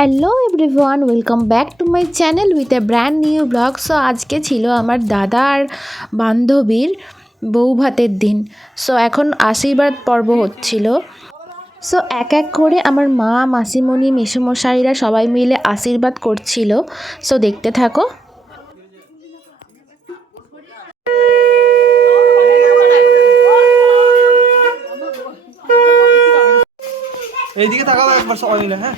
Hello everyone, welcome back to my channel with a brand new blog. So আজকে ছিল আমার দাদা আর বান্ধবীর বউ ভাতের দিন। সো এখন আশীর্বাদ পর্ব হচ্ছিল। সো এক এক করে আমার মা, মাসিমণি, মেসোমশাইরা সবাই মিলে আশীর্বাদ করছিল। সো দেখতে থাকো। এইদিকে তাকাও একবার সবাই মিলে। হ্যাঁ,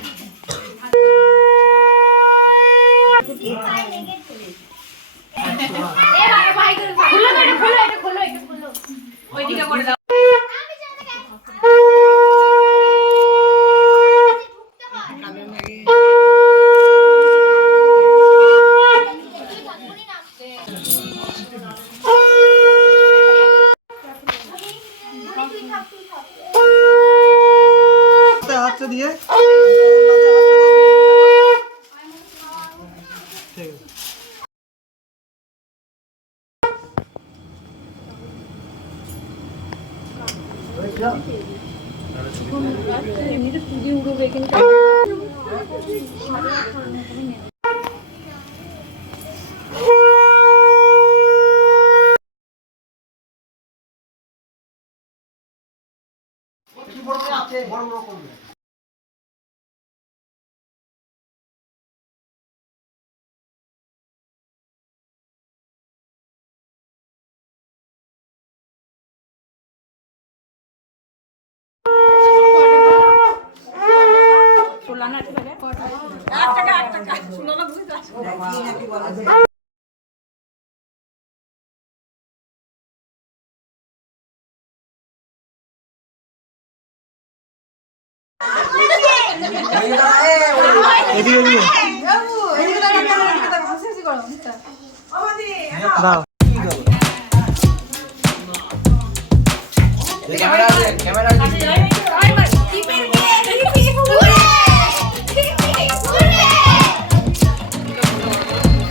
হাতটা দিয়ে বড় বড় করবে।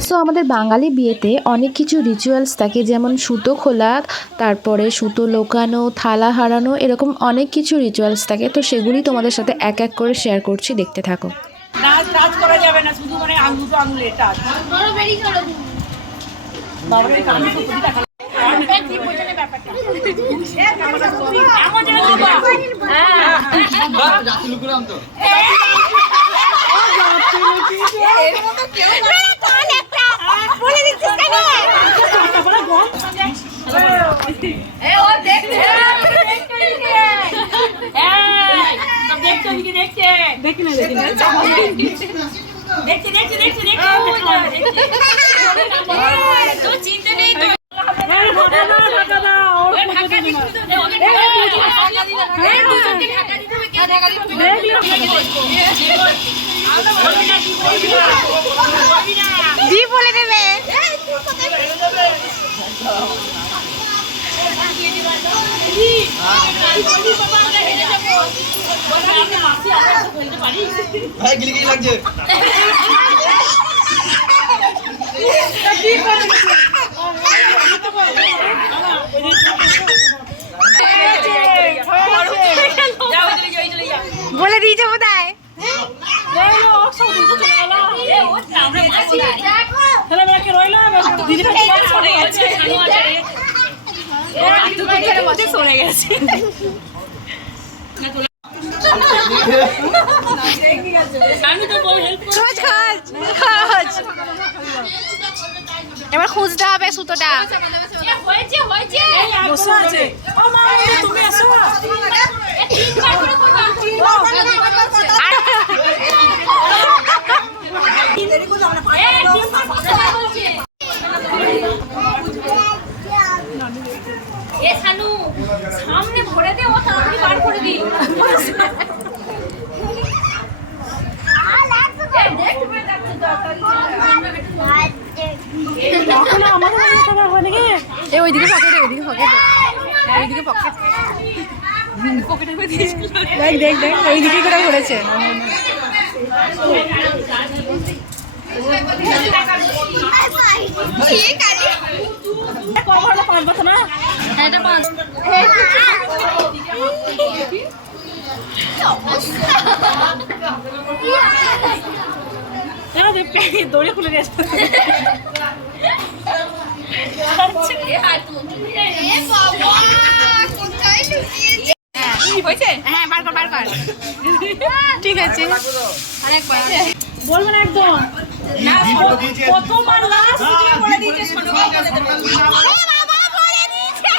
সো আমাদের বাঙালি বিয়েতে অনেক কিছু রিচুয়ালস থাকে, যেমন সুতো খোলা, তারপরে সুতো লোকানো, থালা হারানো, এরকম অনেক কিছু রিচুয়ালস থাকে। তো সেগুলি তোমাদের সাথে এক এক করে শেয়ার করছি, দেখতে থাকো। টাচ করা যাবে না, শুধু মানে আঙুল আঙুলে টাচ। বাবারে কানে তো কোটি টাকা কি বোঝালে ব্যাপারটা এমন যেন হ্যাঁ জাতি লুকুলাম তো এর মতো কেউ না কান একটা বলে দিচ্ছিস কেন বড় গম এ ও দেখ এই সব দেখছো কি দেখছে দেখি না দেখছি তো চিন্তা নেই তো ঢাকা দাও ওরে ঢাকা দিতে ওকে ঢাকা দিতে হবে কে ঢাকা দিতে আমরা বলি না কি বলবি না দি বলে দেবে ভাই গিলি গিলি লাগছে। বলে দিয়েছে বোধহয়। সরে গেছে এবার খুঁজতে হবে সুতোটা। বসে আছে তুমি আসো সামনে ভরে দে, ও তাড়াতাড়ি বার করে দি। ওইদিকে পকেটে ওইদিকে পকেট দেখ ওইদিকে করে ঘুরেছে। পাঁচ বছর না এটা 5 দড়ি খুলে গেছে হ্যাঁ বার কর ঠিক আছে আরেকবার বলবেন একদম না প্রথম আর লাস্ট বলে দিয়েছে শোনো বাবা বলে দিয়েছে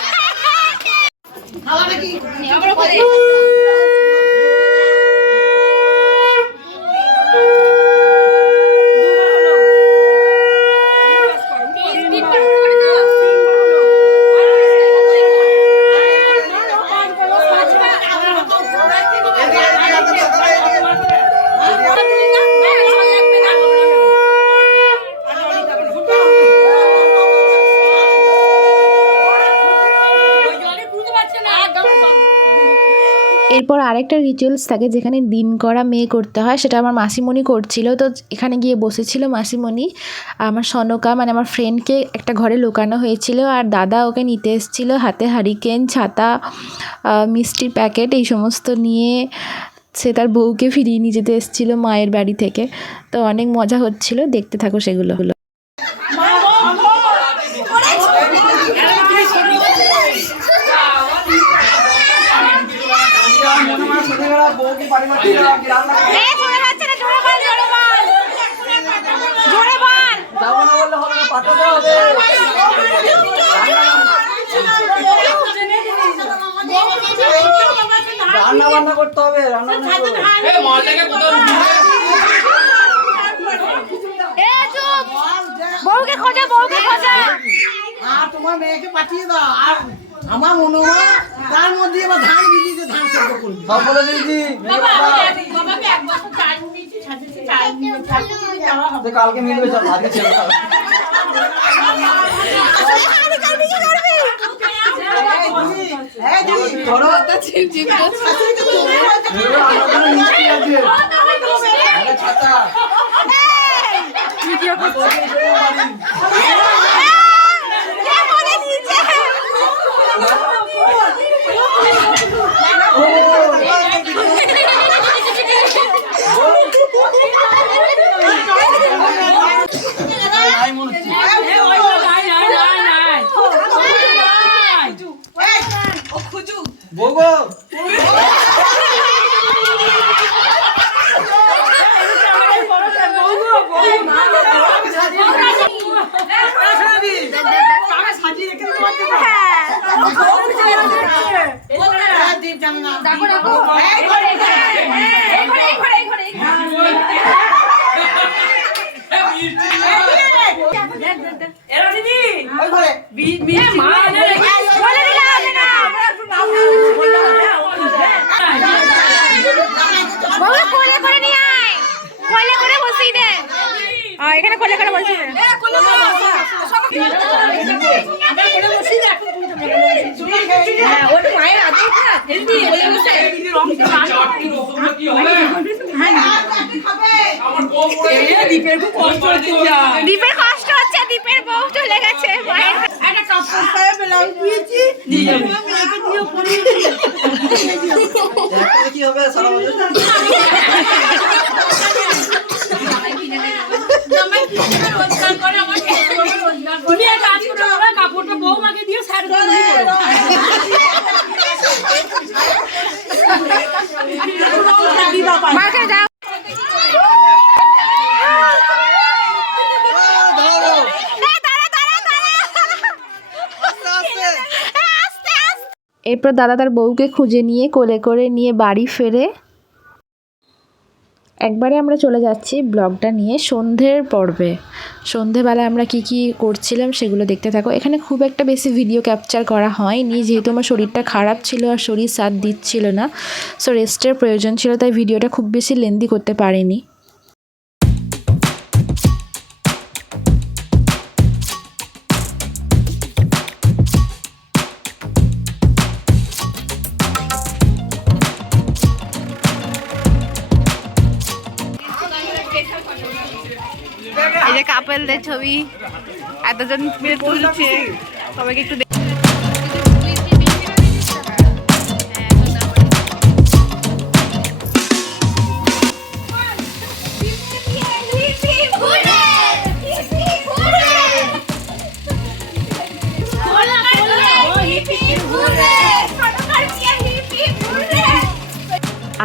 খাওয়াটা কি আমরা বলে এরপর আরেকটা রিচুয়ালস থাকে যেখানে দিন করা মেয়ে করতে হয়, সেটা আমার মাসিমণি করছিল। তো এখানে গিয়ে বসেছিল মাসিমণি, আমার সনকা মানে আমার ফ্রেন্ডকে একটা ঘরে লুকানো হয়েছিল, আর দাদা ওকে নিতে এসেছিলো হাতে হারিকেন, ছাতা, মিষ্টির প্যাকেট এই সমস্ত নিয়ে। সে তার বউকে ফিরিয়ে নিয়ে যেতে এসেছিলো মায়ের বাড়ি থেকে। তো অনেক মজা হচ্ছিল, দেখতে থাকো সেগুলো। রান্না বান্না করতে হবে, রান্না বউকে খোঁজা আর তোমার মেয়েকে পাঠিয়ে দাও। আর আমার মনে হয় তার মধ্যে এবার ধান ভিজিয়েছে, ধান সেদ্ধ করবি। সব বলে দিয়েছি। কালকে মিলবে, চল আজকে ছেড়ে দাও। এখানে কোলে করে বসিয়ে দে। ওর মায়ের আছে না হেলদি দীপের খুব কষ্ট হচ্ছে, দীপের কষ্ট হচ্ছে, দীপের বউ চলে গেছে মায়ের একটা টপ করে ব্লাউজ দিয়েছি মেয়েকে দিও পরিয়ে কি হবে সারা বছর কাপড়টা বৌমাকে দিয়ে সাইড করে যাও। এরপর দাদা তার বউকে খুঁজে নিয়ে কোলে করে নিয়ে বাড়ি ফেরে। একবারে আমরা চলে যাচ্ছি ব্লগটা নিয়ে সন্ধ্যের পর্বে। সন্ধ্যেবেলা আমরা কি কি করছিলাম সেগুলো দেখতে থাকো। এখানে খুব একটা বেশি ভিডিও ক্যাপচার করা হয়নি, যেহেতু আমার শরীরটা খারাপ ছিল আর শরীর সাথ দিচ্ছিল না, সো রেস্টের প্রয়োজন ছিল, তাই ভিডিওটা খুব বেশি লেন্দি করতে পারিনি। এই যে কাপলদের ছবি এতজন মিলে তুলছে, সবাইকে একটু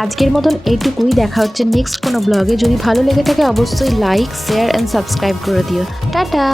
আজকের মতন এইটুকুই, দেখা হচ্ছে নেক্সট কোনো ব্লগে। যদি ভালো লেগে থাকে অবশ্যই লাইক শেয়ার অ্যান্ড সাবস্ক্রাইব করে দিও। টাটা।